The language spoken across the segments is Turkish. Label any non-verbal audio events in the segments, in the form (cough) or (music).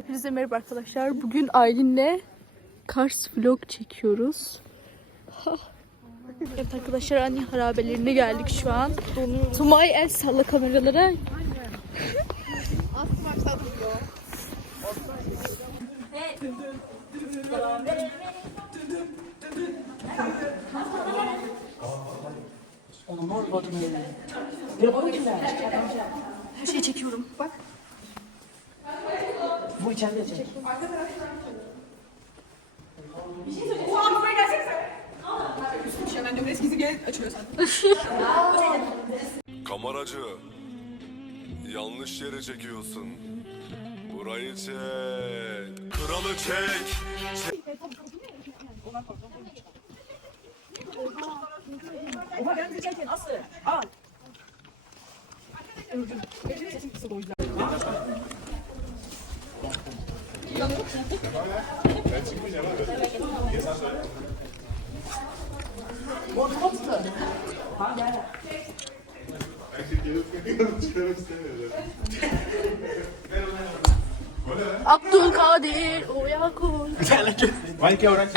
Hepinize merhaba arkadaşlar. Bugün Aylin'le Kars vlog çekiyoruz. (laughs) evet arkadaşlar anne harabelerine geldik şu an. Tumay el salla kameralara. Her şeyi çekiyorum. Bak. Bu içeride çek. Kameracı, yanlış yere çekiyorsun. Burayı çek, kralı çek. Oha ben de çekin Aslı. Al. Ben çıkmayacağım abi. Niye sen söyle? Korkma tutar. Abdülkadir Uyakun. Vay ki oran.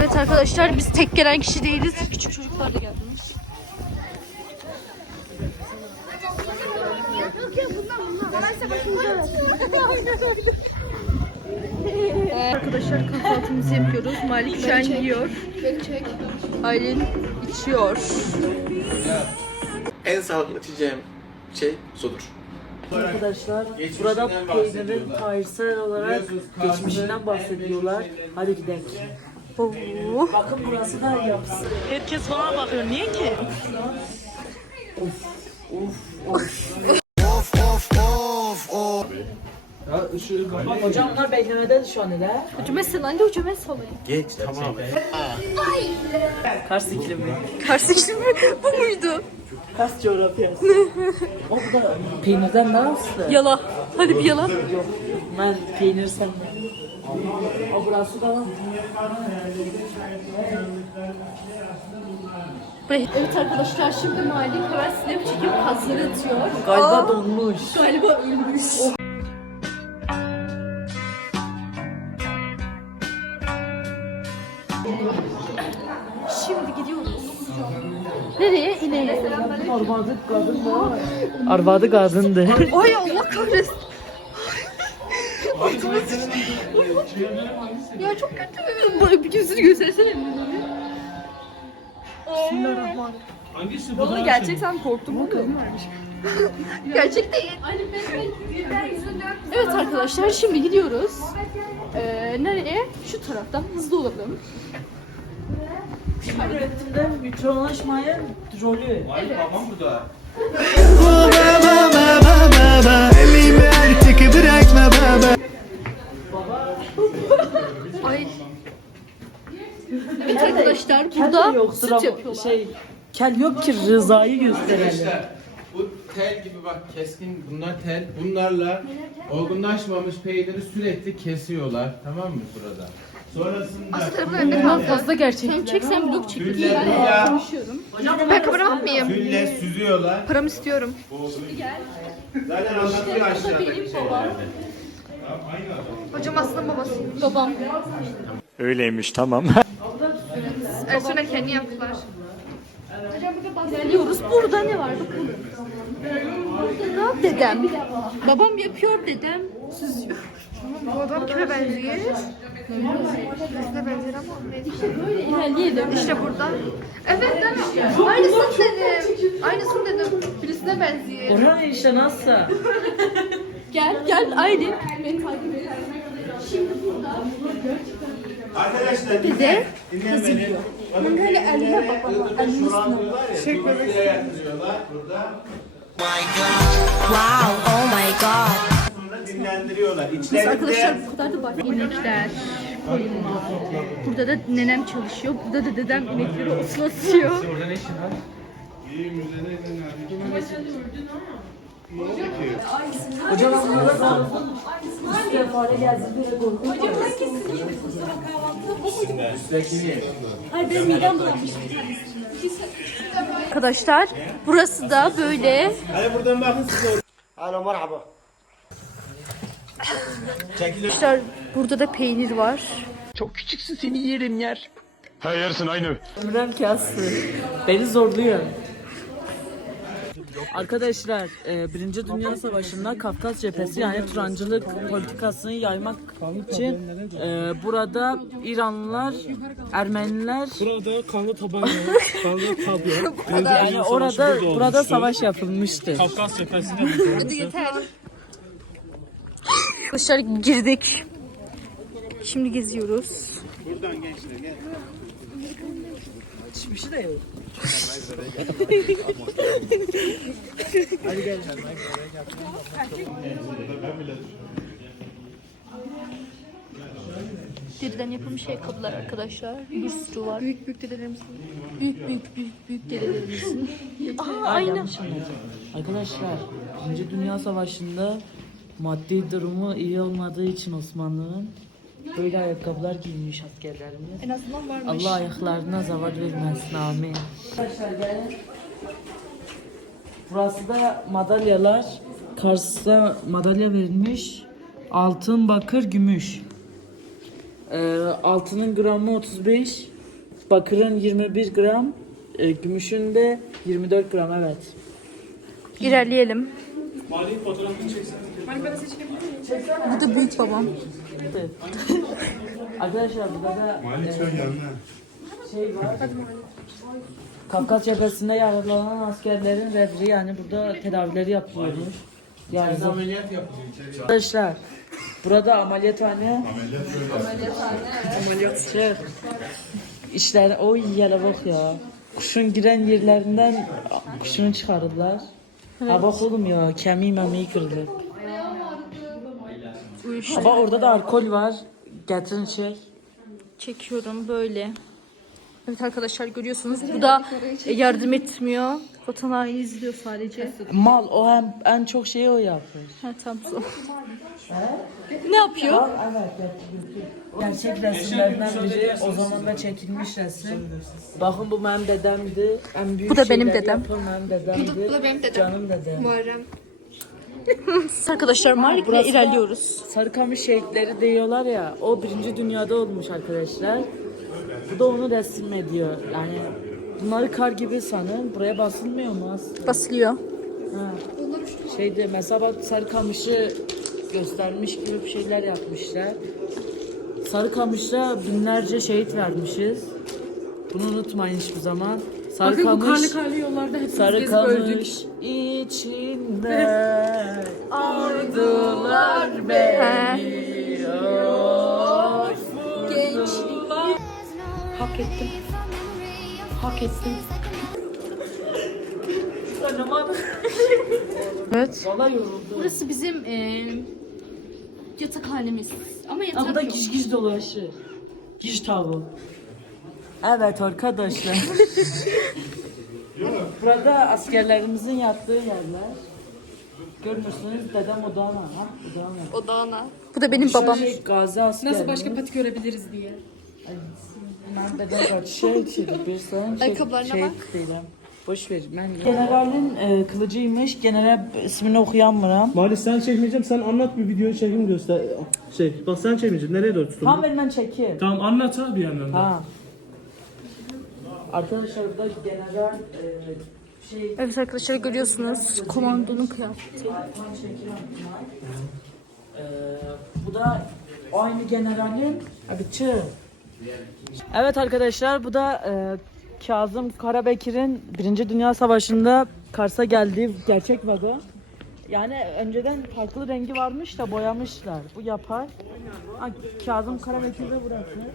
Evet arkadaşlar biz tek gelen kişi değiliz. Küçük çocuklar da geldi. Arkadaşlar kahvaltımızı yapıyoruz. Malik an yiyor. Aylin içiyor. En sağlıklı içeceğim şey sudur. Arkadaşlar burada peynirin tarihsel olarak geçmişinden bahsediyorlar. Hadi gidelim. Oo. Bakın burası da yapısı. Herkes bana bakıyor. Niye ki? Hocamlar beklemede şu an neler? Hocam sen anne hocam ben salayım. Geç tamam. Kars iklimi. Karşı mi? (laughs) Bu muydu? Kars coğrafyası. o da peynirden daha aslı. Yala. Hadi bir yala. Yok. Ben peynir senden. O burası da Evet arkadaşlar şimdi Malik hemen snap çekip kasları atıyor. galiba Aa, donmuş. Galiba ölmüş. Şimdi gidiyoruz. Nereye? İneğe. Arvadı kadın da. Arvadı kadındı. Ay Allah kahretsin. ya çok kötü. Bir gözünü göstersene. Bismillahirrahmanirrahim. Valla gerçekten korktum. Bu kadın varmış. (laughs) Gerçek değil. Evet arkadaşlar şimdi gidiyoruz. Ee, nereye? Şu taraftan hızlı olalım. Üretimde mikrolaşmayan rolü. Elimi artık bırakma baba Ay. Evet arkadaşlar burada yoktur süt yapıyorlar. şey kel yok ki rızayı gösterelim. Arkadaşlar bu tel gibi bak keskin bunlar tel. Bunlarla olgunlaşmamış peyniri sürekli kesiyorlar. Tamam mı burada? Sonrasında Bundan fazla gerçekten. Sen çek sen vlog çek. Gülle Ben ya. konuşuyorum. Ben kamera bakmayayım. gülle süzüyorlar. Paramı istiyorum. Zaten anlatıyor aşağıdaki şeylerde. Hocam aslında babasıyım. Babam. Öyleymiş tamam. (laughs) Ersoy'la kendi yaptılar. Geliyoruz. Burada ne var? Bakın. Burada dedem. Babam yapıyor dedem. Süzüyor. Bu adam kime benziyor? Birisine benziyor ama. İlerleyelim. İşte burada. Evet mi? Aynısını dedim. Aynısını dedim. Birisine benziyor. Orhan işte nasıl? Gel gel Aylin. Beni takip et. Şimdi burada Arkadaşlar dede dinle beni. Bakın böyle eline bak baba. Elinin üstüne. Şöyle yatırıyorlar burada. Wow, oh my god. Sonra dinlendiriyorlar. Biz İçlerinde arkadaşlar bu kadar da bak. İnekler. koyunlar. Burada da nenem çalışıyor. Burada da dedem inekleri otlatıyor. Orada ne işin var? Hocam aslında da üst defare geldi bir korkunç. Üsttekini. Arkadaşlar burası da böyle. Alo merhaba. Arkadaşlar burada da peynir var. Ha yersin aynı. Ömrem kası. Beni zorluyor. Arkadaşlar, e, Birinci Dünya Savaşı'nda Kafkas cephesi yani Turancılık politikasını yaymak için e, burada İranlılar, Ermeniler Burada kanlı tabancalar, kanlı tablo. (laughs) yani orada burada savaş yapılmıştı. Kafkas cephesinde (laughs) Hadi yeter. Arkadaşlar girdik. Şimdi geziyoruz. Hiçbir şey de yok. Deriden yapılmış ayakkabılar arkadaşlar. Bir sürü var. Büyük büyük dedelerimizin. Büyük büyük büyük büyük dedelerimizin. Aa aynı. Arkadaşlar, Birinci Dünya Savaşı'nda maddi durumu iyi olmadığı için Osmanlı'nın böyle ayakkabılar giymiş askerlerimiz. En azından varmış. Allah ayaklarına zavar vermesin amin. Arkadaşlar gelin. Burası da madalyalar. Karşısında madalya verilmiş. Altın, bakır, gümüş. Ee, altının gramı 35, bakırın 21 gram, e, gümüşün de 24 gram evet. İlerleyelim. Mali fotoğrafını çeksen. Bu da büyük babam. Evet. (laughs) Arkadaşlar burada da e, şey var. Kafkas cephesinde yaralanan askerlerin redri yani burada tedavileri yapılıyormuş. Yani ameliyat yapacağız içeriye. arkadaşlar burada ameliyathane ameliyat şey, işler o yere bak ya. Kuşun giren yerlerinden kuşunu çıkardılar. Ha bak oğlum ya kemiği memeği kırdı. Uyuştu. Ama orada da alkol var. Getirin şey. Çekiyorum böyle. Evet arkadaşlar görüyorsunuz. Bu da yardım etmiyor. Haini izliyor sadece. Mal o hem en çok şeyi o yapıyor. Ha tam so. ne yapıyor? Evet, gerçek resimlerden biri o zaman da çekilmiş resim. Bakın bu benim dedemdi. En büyük Bu da benim şeyleri dedem. yapan benim dedemdi. Bu, da benim dedem. Canım dedem. (laughs) Arkadaşlar Malik'le Burası da- ilerliyoruz. Sarıkamış şehitleri diyorlar ya. O birinci dünyada olmuş arkadaşlar. Bu da onu resim ediyor. Yani bunları kar gibi sanın. Buraya basılmıyor mu aslında? Basılıyor. Ha. Şeyde mesela bak Sarıkamış'ı göstermiş gibi bir şeyler yapmışlar. Sarıkamış'ta binlerce şehit vermişiz. Bunu unutmayın hiçbir zaman. Sarıkamış, yollarda hepimiz Sarıkamış içinde ardılar beni. Of. Hak ettim. Hak ettim. Tanımadım. (laughs) Evet. Valla yoruldum. Burası bizim e, yatakhanemiz. Ama yatak bu da yok. giş giş dolaşır. Giş tavuğu. Evet arkadaşlar. (laughs) Burada askerlerimizin yattığı yerler. Görmüşsünüz dedem odağına. Ha, odağına. Odağına. Bu da benim babam. Şey, gazi askerimiz. Nasıl başka patik görebiliriz diye. Ben dedem kaç şey içeri bir sen şey, Ayakkabılarına şey bak. değilim. Boş ver ben. Generalin e, kılıcıymış. General ismini okuyamıyorum. Mali sen çekmeyeceğim sen anlat bir video çekim göster. Şey bak sen çekmeyeceksin nereye doğru tutun? Tam benden çekil. Tamam anlat ha bir yandan da. Ha. Arkadaşlar burada general e, şey Evet arkadaşlar görüyorsunuz komandonun kıyafeti. Ee, bu da aynı generalin abi çı. Evet arkadaşlar bu da e, Kazım Karabekir'in Birinci Dünya Savaşı'nda Kars'a geldiği gerçek vagon. Yani önceden farklı rengi varmış da boyamışlar. Bu yapar. Ha, Kazım Karabekir de burası.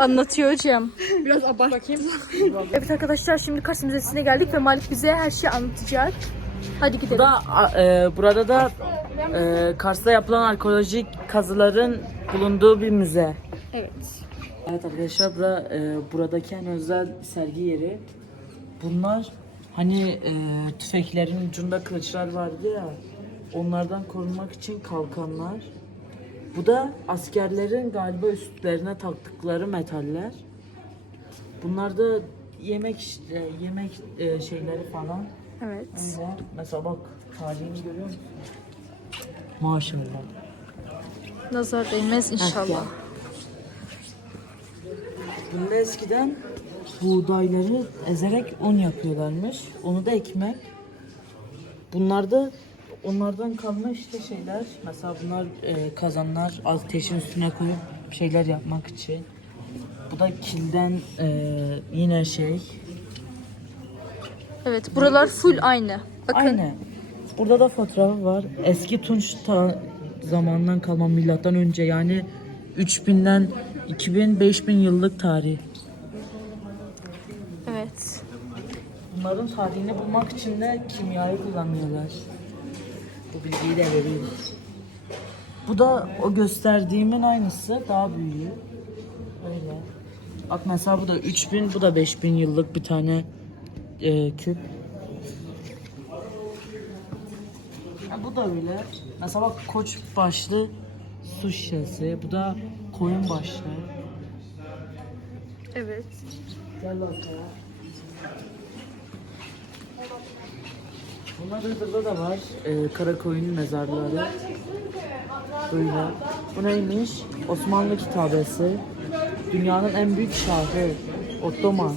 Anlatıyor hocam. Biraz abart. Bakayım. (laughs) evet arkadaşlar şimdi Kars Müzesi'ne geldik ve Malik bize her şeyi anlatacak. Hadi gidelim. Bu da a- e, burada da e, Kars'ta yapılan arkeolojik kazıların bulunduğu bir müze. Evet. Evet arkadaşlar bura, e, buradaki en özel sergi yeri. Bunlar hani e, tüfeklerin ucunda kılıçlar vardı ya onlardan korunmak için kalkanlar. Bu da askerlerin galiba üstlerine taktıkları metaller. Bunlar da yemek işte yemek e, şeyleri falan. Evet. Öyle. Mesela bak tarihini görüyor musun? Maşallah. Nazar değmez inşallah. Bunda eskiden buğdayları ezerek un yapıyorlarmış. Onu da ekmek. Bunlar da onlardan kalma işte şeyler. Mesela bunlar e, kazanlar ateşin üstüne koyup şeyler yapmak için. Bu da kilden e, yine şey. Evet buralar full aynı. Bakın. Aynı. Burada da fotoğrafı var. Eski Tunç ta zamandan kalma milattan önce yani 3000'den 2000 5000 yıllık tarih. Evet. Bunların tarihini bulmak için de kimyayı kullanıyorlar. Bu bilgiyi de vereyim. Bu da o gösterdiğimin aynısı daha büyüğü. Öyle. Bak mesela bu da 3000 bu da 5000 yıllık bir tane e, küp. Ha, bu da öyle. Mesela bak koç başlı su şişesi. Bu da koyun başlı. Evet. Gel ortaya. Bunlar Iğdır'da da var. Ee, Karakoyun mezarları. Böyle. Bu neymiş? Osmanlı kitabesi. Dünyanın en büyük şahı. Ottoman. Ha,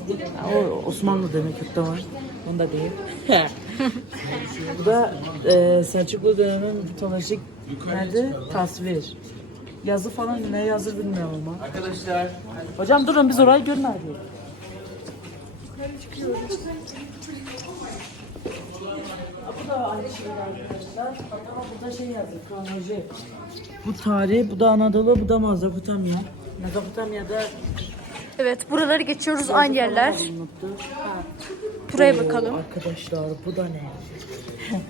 O Osmanlı demek Ottoman. Onu da değil. (laughs) Bu da e, Selçuklu dönemin mitolojik nerede? Tasvir. Yazı falan ne yazır bilmiyorum ama. Arkadaşlar Hocam durun biz orayı görmedik. Bu da aynı şey arkadaşlar. Ama burada şey yazıyor, kronoloji. Bu tarih, bu da Anadolu, bu da Mezopotamya. Mezopotamya'da Evet buraları geçiyoruz aynı yerler. Buraya Oo, bakalım. Arkadaşlar bu da ne? (laughs)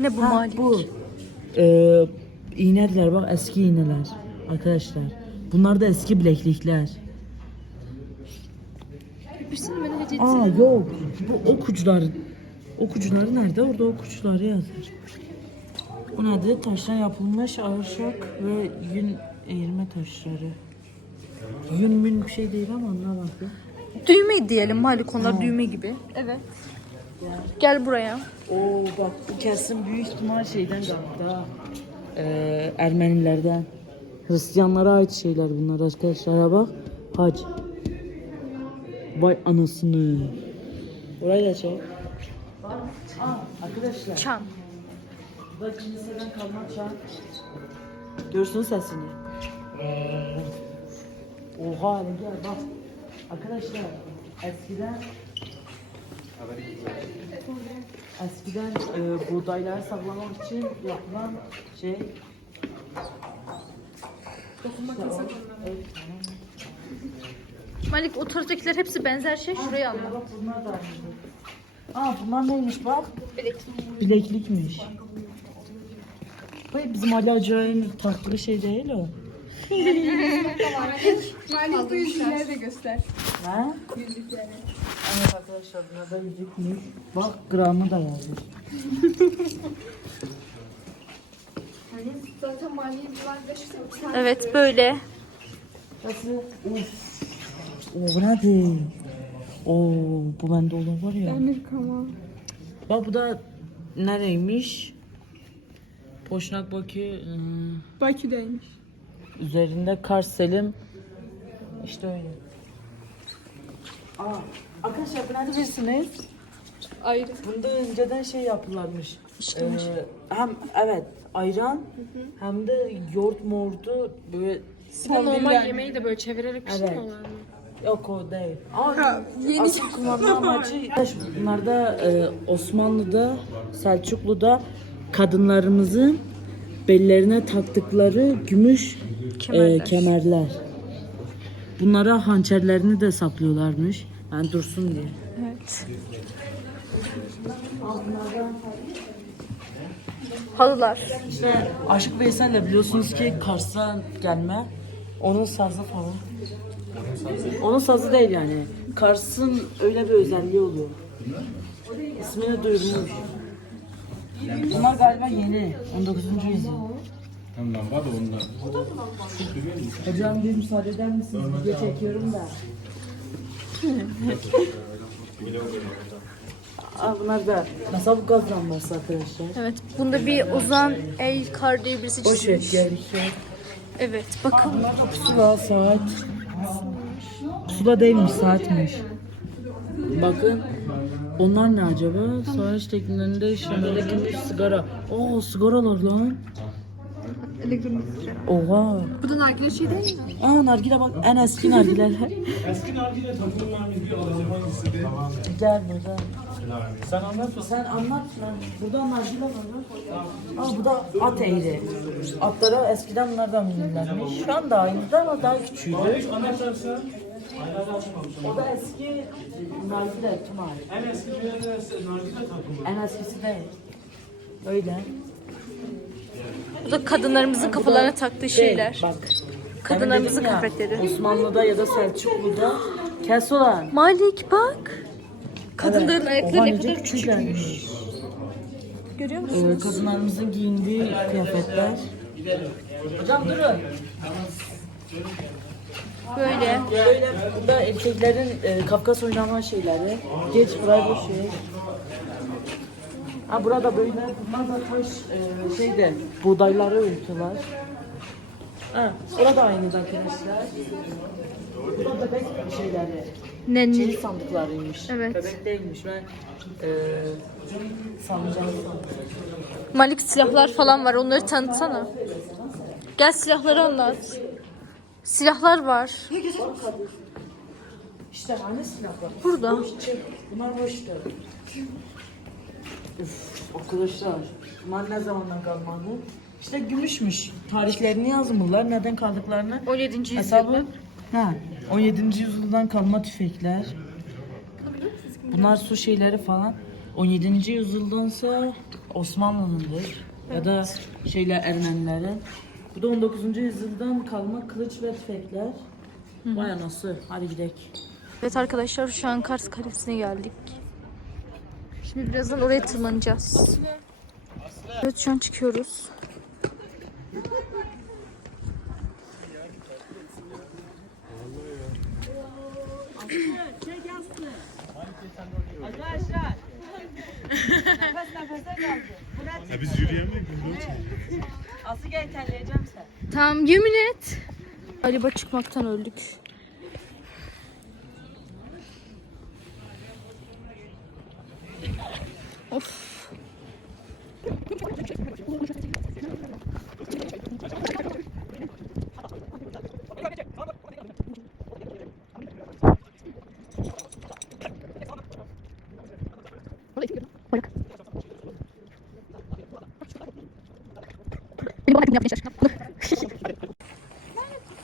Ne bu Ha, Malik? bu. Ee, iğneler bak eski iğneler. Arkadaşlar. Bunlar da eski bileklikler. Aa yok. Bu ok uçları. Ok uçları nerede? Orada ok uçları yazar. Bu nedir? Taştan yapılmış ahşap ve yün eğirme taşları. Yün mün bir şey değil ama anla bakın. Düğme diyelim Malik onlar düğme gibi. Evet. Gel buraya. Oo bak bu kesin büyük ihtimal şeyden galiba. Ee, Ermenilerden. Hristiyanlara ait şeyler bunlar arkadaşlar. Ha bak. Hac. Vay anasını. Burayı da çek. Aa, arkadaşlar. Çan. Bu da kiliseden kalma çan. Görsün sesini. Ee, Oha hele gel bak. Arkadaşlar eskiden Eskiden e, buğdayları saklamak için yapılan şey Malik o tarzdakiler hepsi benzer şey. Şuraya anla. Bak bunlar da aynı. Aa bunlar neymiş bak? Bileklikmiş. Hayır bizim Ali Acay'ın taktığı şey değil o. Malik bu yüzükleri de göster. Ha? Evet arkadaşlar buna da yüzükmüş. Bak gramı da yazmış. Zaten Malik'in duvarda Evet böyle. Nasıl? Of. Oo bu nedir? Oo bu bende olan var ya. Amerikama. Bak bu da nereymiş? Poşnak Bakü ıı, Bakü'deymiş. üzerinde Kars Selim işte öyle. Aa, arkadaşlar bu ne bilirsiniz? Ayrı. Bunda önceden şey yapılarmış. Ee, hem evet ayran hem de yoğurt mordu böyle normal yemeği de böyle çevirerek pişiriyorlar mı? Yok o değil. Ama asıl kullanma amacı bunlarda e, Osmanlı'da, Selçuklu'da kadınlarımızın bellerine taktıkları gümüş e, Kemerler. Bunlara hançerlerini de saplıyorlarmış. Yani dursun diye. Evet. Halılar. İşte Aşık Veysel'le biliyorsunuz ki Kars'a gelme. Onun sazı falan. Onun sazı değil yani. Kars'ın öyle bir özelliği oluyor. İsmini duyurmuş. Bunlar galiba yeni. 19. yüzyıl. Tamam lan var da onlar. Hocam bir müsaade eder misiniz? Video çekiyorum da. Aa, bunlar da nasıl bu gaz lambası arkadaşlar? Evet. Bunda bir Ozan El Kar diye birisi Boş ver çizmiş. gel. Evet. Bakın. Pusula saat. Pusula değilmiş saatmiş. Bakın. Onlar ne acaba? Savaş tekniklerinde işlemede gümüş sigara. Oo sigaralar lan. Elektronik. Oha. Bu da nargile şey değil mi? Aa nargile bak en eski nargileler. Eski nargile takımlar bir alalım hangisi de? Gel burada. Sen anlat? Sen anlat lan. Burada nargile var. Aa bu da at eğri. Atlara eskiden bunlardan binirlermiş. Şu an da aynı ama daha küçüğüydü. O da eski nargile Kemal. En eski bir nargile takımı. En eskisi de öyle. Bu da kadınlarımızın kafalarına taktığı şeyler. Şey, Bak. Kadınlarımızın kıyafetleri. Osmanlı'da ya da Selçuklu'da kes olan. Malik bak. Kadınların Evet. ayakları ne kadar küçükmüş. Görüyor? Ee, kadınlarımızın giyindiği kıyafetler. Hocam durun. Böyle. Böyle burada erkeklerin e, Kafkas oynama şeyleri. Geç buraya bu şey. Ha burada böyle bunlar da taş e, şeyde buğdayları öğütüyorlar. Ha, orada aynı arkadaşlar. Burada bebek şeyleri. Nenni. Çelik sandıklarıymış. Evet. Bebek değilmiş. Ben e, sandım. Malik silahlar falan var. Onları tanıtsana. Gel silahları anlat. Silahlar var. İşte hani silahlar. Burada. Bunlar boştu. Üf, arkadaşlar. Bunlar ne zamandan kalmadı? İşte gümüşmüş. Tarihlerini yazmıyorlar. Neden kaldıklarını. 17. yüzyılda. Hesabı. Ha, 17. yüzyıldan kalma tüfekler. Bunlar su şeyleri falan. 17. yüzyıldansa Osmanlı'nındır. Ya da şeyler Ermenilerin. Bu da 19. yüzyıldan kalma kılıç ve tüfekler. Vay anası. Hadi gidelim. Evet arkadaşlar şu an Kars Kalesi'ne geldik. Şimdi birazdan oraya tırmanacağız. Evet şu an çıkıyoruz. Tamam yemin et. Galiba çıkmaktan öldük. Of.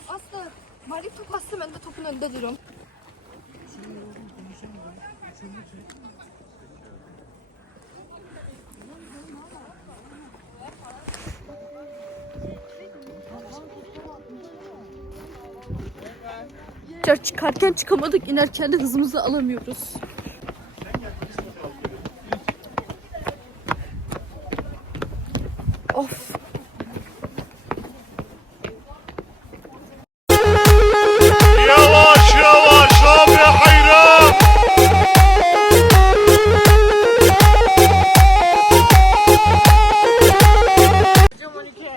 Aslı. Malik top astı ben de topun önünde duruyorum. Çıkar- Çıkarken çıkamadık, inerken de hızımızı alamıyoruz.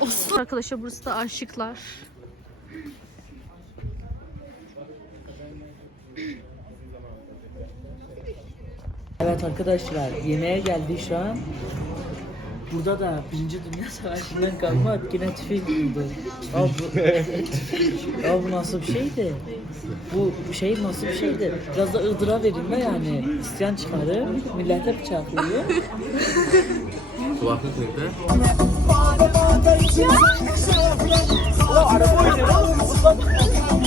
Of. Arkadaşlar burası da aşıklar. Evet arkadaşlar yemeğe geldi şu an. burada da Birinci Dünya Savaşı'ndan kalma yine tüfek buldu. Abi bu, nasıl bir şeydi? Bu şey nasıl bir şeydi? Biraz da ıldıra verin de yani. İsteyen çıkarır, millete bıçaklıyor. 좋아 핑크인데? 어, 알아 보이지?